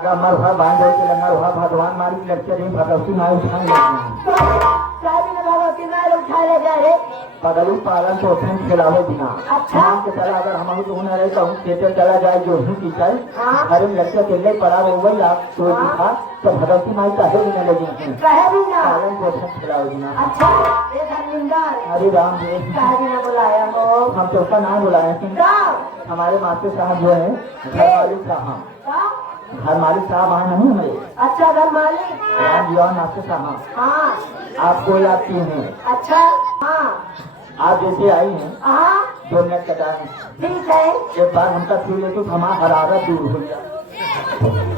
अगर मरवा बांध दे के मरवा भगवान मारी लड़के नहीं भगवती ना उठाए शादी में भगवती नार उठा ले जा रे पगलू पालन तो उसमें खिलावे बिना अच्छा के चला अगर हम तो होना रहे तो खेते चला जाए जो ही की चल हाँ अरे लड़के अकेले पड़ा हो वही आप तो था तो भगवती माई कहे भी न लगी कहे भी ना पालन तो उसमें खिलावे बिना अच्छा ये धर्मिंदर अरे राम जी कहे भी ना बुलाया हो हम तो उसका नाम बुलाए थे गाँव हमारे मास्टर साहब जो है घर मालिक साहब घर मालिक साहब आए नहीं हमारे अच्छा घर मालिक राम जी और मास्टर साहब हाँ आपको याद की है अच्छा हाँ आप जैसे आई हैं हाँ 2 मिनट कटाए ठीक है एक बार हमका छू ले तो हमारा हरारत दूर हो जाए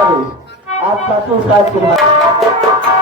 वाले आप सचू साहब के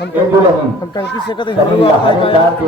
हम टंकी से कहते हैं